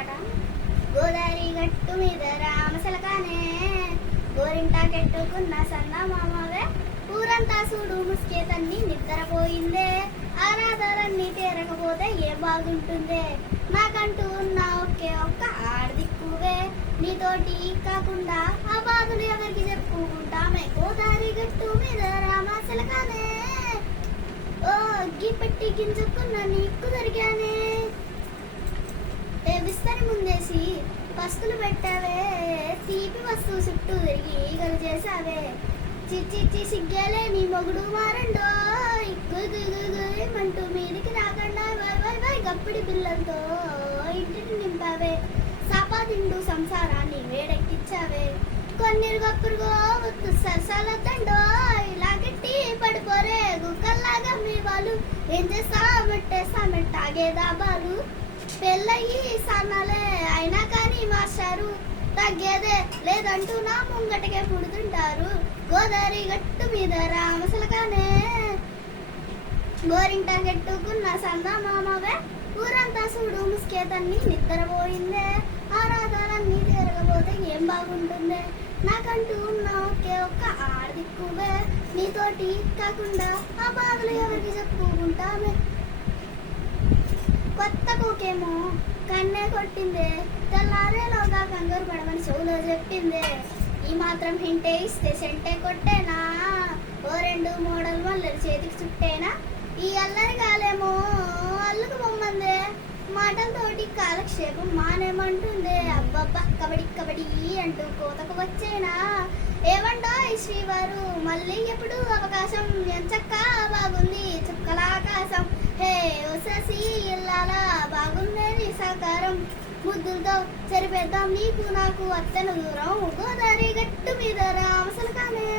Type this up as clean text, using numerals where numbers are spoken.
Start. Godavari గట్టు మీద రామశలకానే గోరింటాకెట్టుకున్న సన్నమామవే ఊరంతా చూడు ముసుకేతన్ని నిద్రపోయిందే ఆరాధాలన్నీ తీరకపోతే ఏ బాగుంటుందే నాకంటూ ఉన్న ఒకే ఒక్క ఆడదిక్కువే నీతోటి కాకుండా ఆ బాధలు ఎవరికి చెప్పుకుంటామే గోదావరి గట్టు మీద రామశలకానే ఓ అగ్గి పెట్టి గింజుకున్న నీకు దొరికానే విస్తరి ముందేసి పస్తులు పెట్టావే తీపి వస్తువు చుట్టూ తిరిగి ఈగలు చేసావే చిచ్చి సిగ్గేలే నీ మొగుడు మారండో మంటూ మీదికి రాకుండా వై గప్పిడి పిల్లలతో ఇంటిని నింపావే సాపాదిండు సంసారాన్ని వేడెక్కిచ్చావే కొన్నిరు గప్పురుగో వద్దు సరసాలద్దండో ఇలా గట్టి పడిపోరే గుక్కల్లాగా మీ వాళ్ళు ఏం చేస్తామెట్టేస్తామెట్ తాగేదాబాలు పెళ్ళయి సన్నలే అయినా కానీ మాస్టారు తగ్గేదే లేదంటూ నా ముంగటకే పుడుతుంటారు గోదావరి గట్టు మీద రామశలకానే గోరింట గట్టుకున్న సన్నమామవే ఊరంతా చూడు ముసుకేతన్ని నిద్రపోయిందే ఆరాధాలన్నీ తిరగబోతే ఏం బాగుంటుందే నాకంటూ ఉన్న ఒకే ఒక్క ఆడదిక్కువే నీతోటి కాకుండా ఆ బాధలు ఎవరికి చెప్పుకుంటామే కొత్త కూకేమో కన్నే కొట్టిందే తెల్లారేలోగా కంగారు పడమని చెవులో చెప్పిందే ఈ మాత్రం హింటే ఇస్తే సెంటే కొట్టేనా ఓ 2 మోడల్ మల్లెలు చేతికి చుట్టేనా ఈ అల్లరి గాలేమో అల్లుకు బొమ్మందే మాటలతోటి కాలక్షేపం మానేమంటుందే అబ్బబ్బా కబడి కబడి అంటూ కోతకు వచ్చేనా ఏమండో ఈ శ్రీవారు మళ్ళీ ఎప్పుడు అవకాశం ఎంచక్క బాగుంది చుక్కల ఆకాశం హే ఒససి ఇల్లాలా బాగుందే నీ సహకారం ముద్దులతో సరిపేద్దాం నీకు నాకు అత్తన దూరం గోదావరి గట్టు మీద రామశలకానే